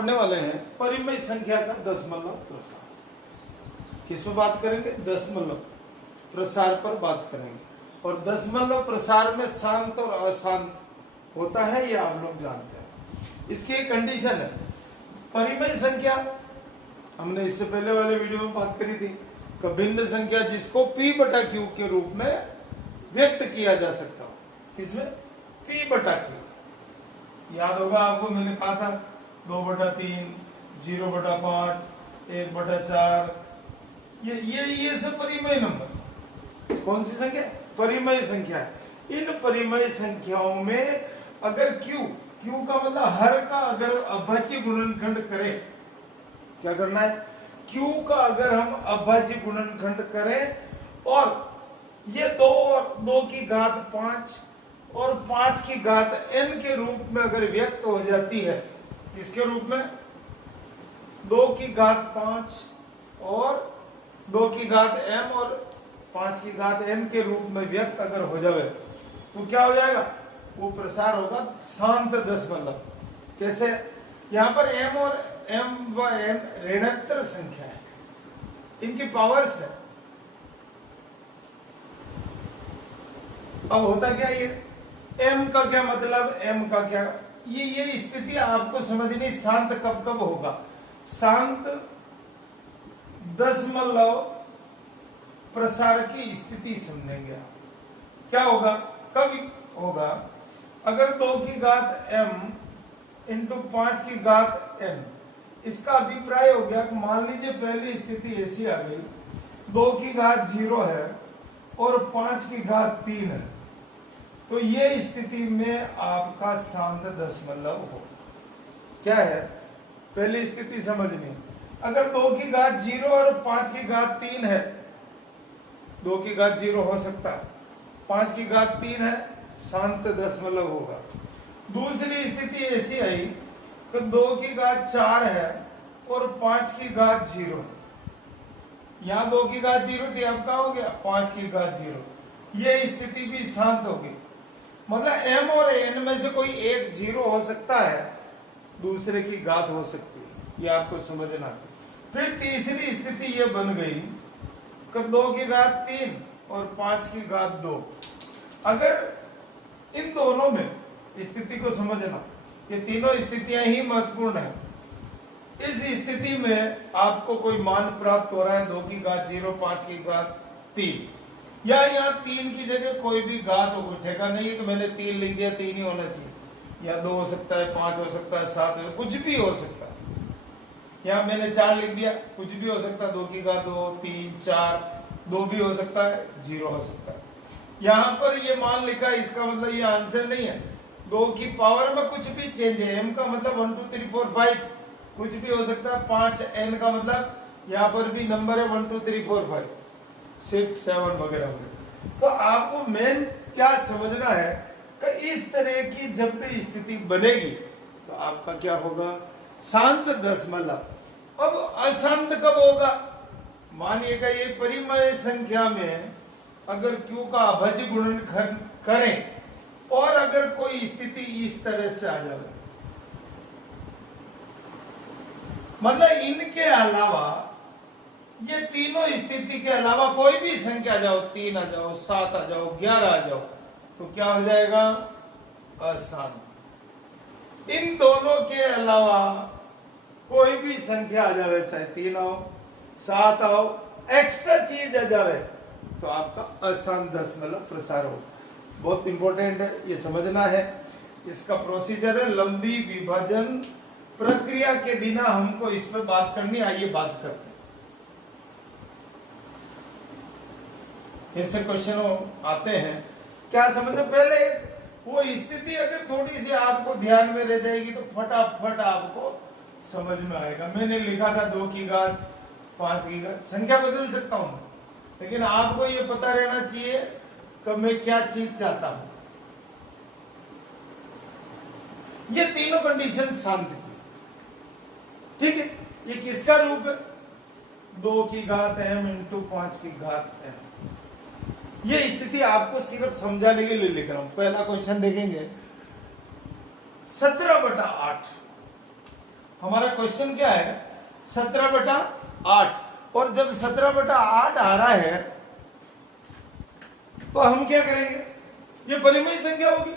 पढ़ने वाले हैं परिमेय संख्या का दशमलव प्रसार। किस पे बात करेंगे? दशमलव प्रसार पर बात करेंगे। और दशमलव प्रसार में शांत और अशांत होता है, ये आप लोग जानते हैं। इसकी एक कंडीशन है, परिमेय संख्या हमने इससे पहले वाले वीडियो में बात करी थी कि भिन्न संख्या जिसको p बटा q के रूप में व्यक्त किया जा सकता हो। किसमें? p बटा q। याद होगा आपको, मैंने कहा था 2/3, 0/5, 1/4, ये सब परिमेय नंबर। कौन सी संख्या? परिमेय संख्या है। इन परिमेय संख्याओं में अगर q का मतलब हर का अगर अभाज्य गुणनखंड करें, क्या करना है? q का अगर हम अभाज्य गुणनखंड करें और ये 2 और 2 की घात 5 और 5 की घात n के रूप में अगर व्यक्त हो जाती है, किसके रूप में? 2 की घात 5 और 2 की घात m और 5 की घात n के रूप में व्यक्त अगर हो जाए तो क्या हो जाएगा? वो प्रसार होगा शांत दशमलव। कैसे? यहां पर m और m व n ऋणात्मक संख्या है, इनकी पावर्स है। अब होता क्या ये m का क्या मतलब, m का क्या, ये स्थिति आपको समझनी। शांत कब कब होगा? शांत दशमलव प्रसार की स्थिति समझेंगे आप। क्या होगा? कब होगा? अगर 2 की घात m इंटू 5 की घात n, इसका अभिप्राय हो गया, मान लीजिए पहली स्थिति ऐसी आ गई, 2 की घात 0 है और 5 की घात 3 है, तो ये स्थिति में आपका शांत दशमलव हो। क्या है? पहली स्थिति समझनी। अगर 2 की घात 0 और 5 की घात 3 है, 2 की घात 0 हो सकता है, 5 की घात 3 है, शांत दशमलव होगा। दूसरी स्थिति ऐसी आई कि 2 की घात 4 है और 5 की घात 0 है। यहां 2 की घात 0 थी, अब क्या हो गया? 5 की घात 0। ये स्थिति भी शांत होगी। मतलब m और n में से कोई एक 0 हो सकता है, दूसरे की घात हो सकती है, ये आपको समझना। फिर तीसरी स्थिति ये बन गई कि 2 की घात 3 और 5 की घात 2। अगर इन दोनों में स्थिति को समझना, ये तीनों स्थितियां ही महत्वपूर्ण है। इस स्थिति में आपको कोई मान प्राप्त हो रहा है 2 की घात 0, 5 की घात 3, या यहाँ 3 की जगह कोई भी घात हो, कोई ठेका नहीं है कि मैंने 3 लिख दिया, 3 ही होना चाहिए, या 2 हो सकता है, 5 हो सकता है, 7 हो, कुछ भी हो सकता है। या मैंने 4 लिख दिया, कुछ भी हो सकता है, 2 की घात 2, 3, 4, 2 भी हो सकता है, 0 हो सकता है। यहाँ पर ये मान लिखा है, इसका मतलब ये आंसर नहीं है। 2 की पावर में कुछ भी चेंज है, m का मतलब 1 2 3 4 5 कुछ भी हो सकता है, 5 n का मतलब यहाँ पर भी नंबर है 1 2 3 4 5 6 7 वगैरह वगैरह। तो आपको मेन क्या समझना है कि इस तरह की जब भी स्थिति बनेगी तो आपका क्या होगा? शांत दशमलव। अब अशांत कब होगा? मानिएगा ये परिमेय संख्या में अगर q का अभाज्य गुणनखंड करें और अगर कोई स्थिति इस तरह से आ जाए, मतलब इनके अलावा, ये तीनों स्थिति के अलावा कोई भी संख्या आ जाओ, 3 आ जाओ, 7 आ जाओ, 11 आ जाओ, तो क्या हो जाएगा? अशांत। इन दोनों के अलावा कोई भी संख्या आ जाए, चाहे 3 आओ, 7 आओ, एक्स्ट्रा चीज आ जाए, तो आपका अशांत दशमलव प्रसार होगा। बहुत इंपॉर्टेंट है, ये समझना है। इसका प्रोसीजर है, लंबी विभाजन प्रक्रिया के बिना हमको इस पर बात करनी। आइए बात करते हैं कैसे क्वेश्चन आते हैं, क्या समझो। पहले वो स्थिति अगर थोड़ी सी आपको ध्यान में रह जाएगी तो फटाफट आपको समझ में आएगा। मैंने लिखा था 2 की घात 5 की घात, संख्या बदल सकता हूं, लेकिन आपको ये पता रहना चाहिए कि मैं क्या चीज चाहता हूं। ये तीनों कंडीशन शांत की, ठीक है। ये किसका रूप है? 2 की घात m इंटू 5 की घात m। ये स्थिति आपको सिर्फ समझाने के लिए लिख रहा हूं। पहला क्वेश्चन देखेंगे, 17/8 हमारा क्वेश्चन क्या है 17/8 और जब 17/8 आ रहा है तो हम क्या करेंगे, ये परिमेय संख्या होगी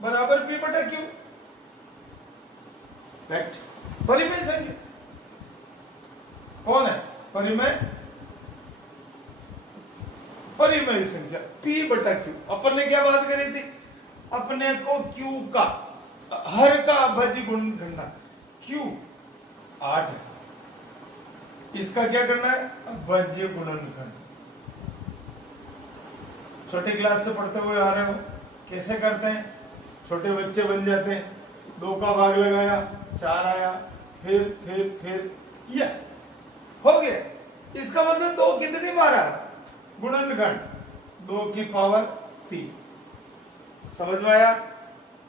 बराबर P/Q, राइट। परिमेय संख्या कौन है, परिमेय संख्या P/Q। अपन ने क्या बात करी थी, अपने को Q का हर का अभाज्य गुण करना, Q 8 है, इसका क्या करना है अभाज्य गुणनखंड। छोटे क्लास से पढ़ते हुए आ रहे हो कैसे करते हैं, छोटे बच्चे बन जाते हैं। 2 का भाग लगाया 4 आया, फिर ये हो गया। इसका मतलब 2 कितनी बार आ रहा गुणनखंड 2 की पावर 3, समझ में आया।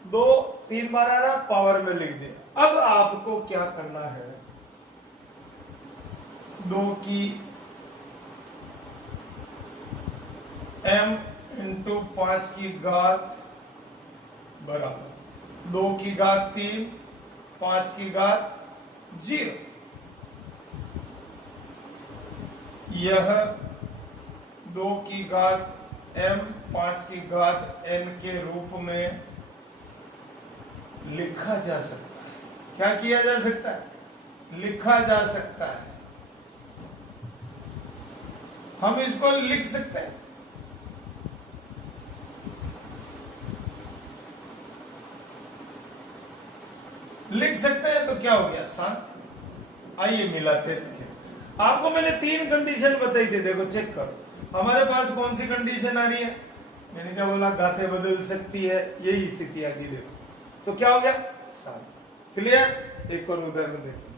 2 3 बार आ रहा पावर में लिख दे। अब आपको क्या करना है, 2 की m इंटू 5 की घात बराबर 2 की घात 3 5 की घात 0। यह 2 की घात m 5 की घात n के रूप में लिखा जा सकता है। क्या किया जा सकता है, लिखा जा सकता है। हम इसको लिख सकते हैं, लिख सकते हैं। तो क्या हो गया शांत। आइए मिलाते देखिए, आपको मैंने 3 कंडीशन बताई थी, देखो चेक करो हमारे पास कौन सी कंडीशन आ रही है। मैंने क्या बोला, घातें बदल सकती है, यही स्थिति आ गई। देखो तो क्या हो गया शांत। क्लियर। एक और उदाहरण देखें,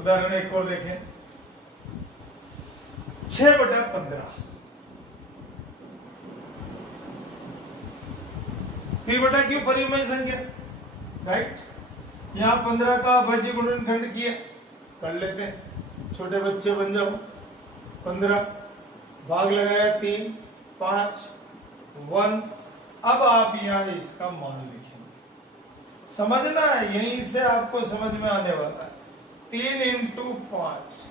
उदाहरण एक और देखें 6/15 P/Q परिमेय संख्या, राइट। यहां 15 का अभाज्य गुणनखंड किए, कर लेते हैं, छोटे बच्चे बन जाओ। 15 भाग लगाया 3 5 1। अब आप यहां इसका मान लिखेंगे, समझना है, यहीं से आपको समझ में आने वाला है। 3 इंटू 5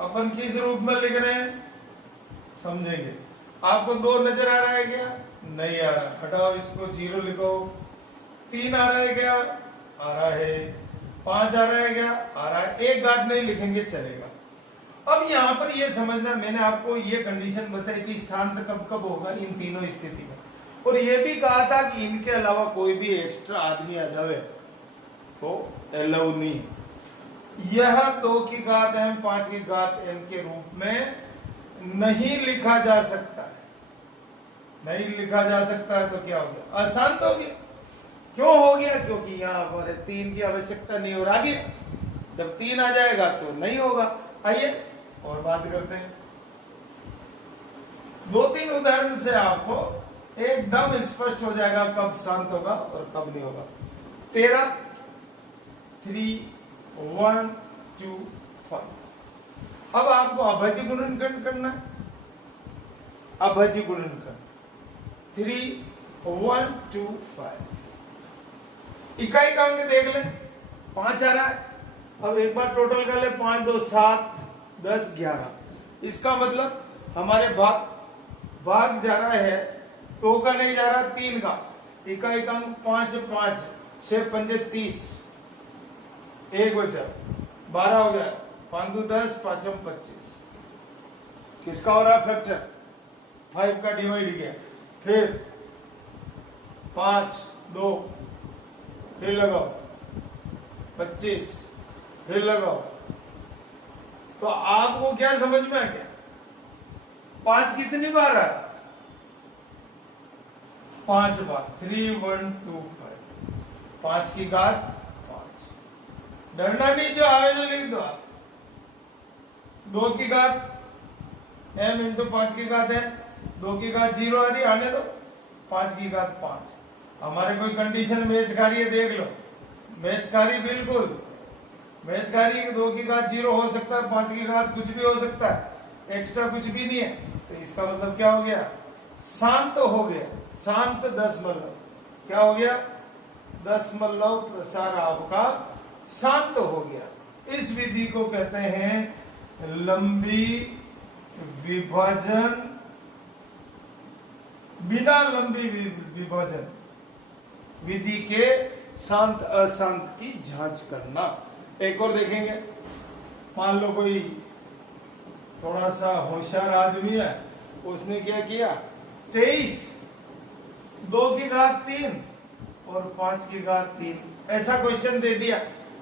अपन किस रूप में लिख रहे हैं समझेंगे। आपको 2 नजर आ रहा है क्या, नहीं आ रहा, हटाओ इसको, 0 लिखो। 3 आ रहा है क्या, आ रहा है। 5 आ रहा है क्या, आ रहा है। एक घात नहीं लिखेंगे चलेगा। अब यहां पर यह समझना, मैंने आपको ये कंडीशन बताई थी शांत कब कब होगा, इन तीनों स्थिति में। और यह भी कहा था कि इनके अलावा कोई भी एक्स्ट्रा आदमी आ जावे तो अलाउ नहीं। यह 2 की घात m 5 की घात n के रूप में नहीं लिखा जा सकता है, नहीं लिखा जा सकता है। तो क्या हो गया, अशांत हो गया। क्यों हो गया, क्योंकि यहां हमारे 3 की आवश्यकता नहीं हो रही है। जब 3 आ जाएगा तो नहीं होगा। आइए और बात करते हैं। 2-3 उदाहरण से आपको एकदम स्पष्ट हो जाएगा कब शांत होगा और कब नहीं होगा। 13 3 1 2 5। अब आपको अभाज्य गुणनखंड करना है, अभाज्य गुणनखंड 3 1 2 5। इकाई का अंक देख लें, 5 आ रहा है। अब एक बार टोटल कर ले, 5 2 7 10 11। इसका मतलब हमारे भाग जा रहा है 2 का नहीं जा रहा, 3 का। इकाई का अंक 5 5 6 5 30, 1 बचा 12 हो गया। 5 2 10 5 25। किसका हो रहा फैक्टर, 5 का डिवाइड किया। फिर 5 2, फिर लगाओ 25, फिर लगाओ। तो आपको क्या समझ में आ गया, 5 कितनी बार आ, 5 बार। 3 1 2 5, 5 की घात 5। डरना नहीं, जो आवे जो लिख दो आप। 2 की घात m इंटू 5 की घात है, 2 की घात 0 आ रही, आने दो। 5 की घात 5। हमारे कोई कंडीशन मैच खा रही है, देख लो। मैच खा रही, बिल्कुल मैच खा रही है। 2 की घात 0 हो सकता है, 5 की घात कुछ भी हो सकता है, एक्स्ट्रा कुछ भी नहीं है। तो इसका मतलब क्या हो गया, शांत हो गया। शांत दशमलव, क्या हो गया, दशमलव प्रसार आपका शांत हो गया। इस विधि को कहते हैं लंबी विभाजन, बिना लंबी विभाजन विधि के शांत अशांत की जांच करना। एक और देखेंगे, मान लो कोई थोड़ा सा होशियार आदमी है, उसने क्या किया 23 2 की घात 3 और 5 की घात 3 ऐसा क्वेश्चन दे दिया।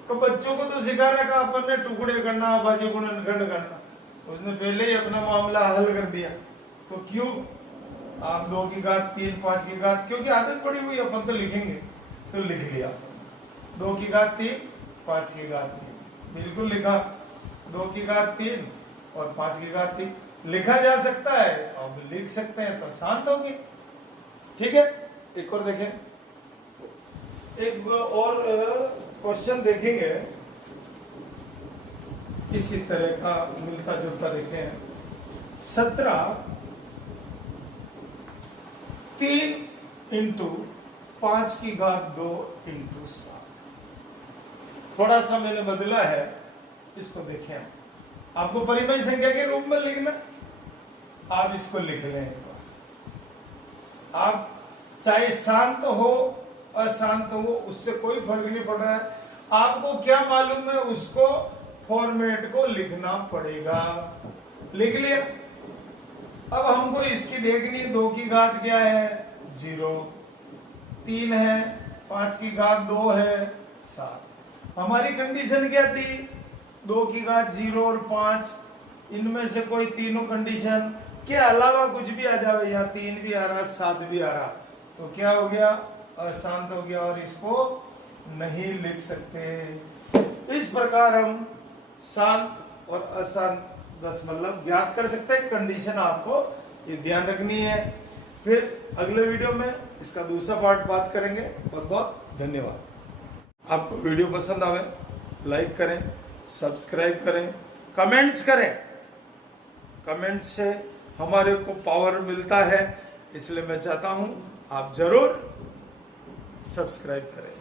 तो बच्चों को तो सिखा रखा अपन ने टुकड़े करना, बाजू गुणनखंड करना, उसने पहले ही अपना मामला हल कर दिया। तो क्यों आप 2 की घात 3 5 की घात, क्योंकि आदत पड़ी हुई अपन तो लिखेंगे, तो लिख लिया 2 की घात 3 5 की घात 3 बिल्कुल लिखा। 2 की घात 3 और 5 की घात 3 लिखा जा सकता है, अब लिख सकते हैं तो शांत होगी। ठीक है, एक और देखें, एक और क्वेश्चन देखेंगे इसी तरह का मिलता जुलता। देखें 17 3 इंटू 5 की घात 2 इंटू 7। थोड़ा सा मैंने बदला है, इसको देखें। आपको परिमेय संख्या के रूप में लिखना, आप इसको लिख लें एक बार। आप चाहे शांत हो अशांत हो, उससे कोई फर्क नहीं पड़ रहा है। आपको क्या मालूम है उसको फॉर्मेट को लिखना पड़ेगा। लिख लिया। अब हमको इसकी देखनी, 2 की घात क्या है 0, 3 है, 5 की घात 2 है 7। हमारी कंडीशन क्या थी 2 की घात 0 और 5, इनमें से कोई तीनों कंडीशन के अलावा कुछ भी आ जाए, यहाँ 3 भी आ रहा 7 भी आ रहा, तो क्या हो गया अशांत हो गया और इसको नहीं लिख सकते। इस प्रकार हम शांत और अशांत दशमलव ज्ञात कर सकते हैं। कंडीशन आपको ये ध्यान रखनी है। फिर अगले वीडियो में इसका दूसरा पार्ट बात करेंगे। बहुत बहुत धन्यवाद। आपको वीडियो पसंद आवे लाइक करें, सब्सक्राइब करें, कमेंट्स करें। कमेंट्स से हमारे को पावर मिलता है, इसलिए मैं चाहता हूं आप जरूर सब्सक्राइब करें।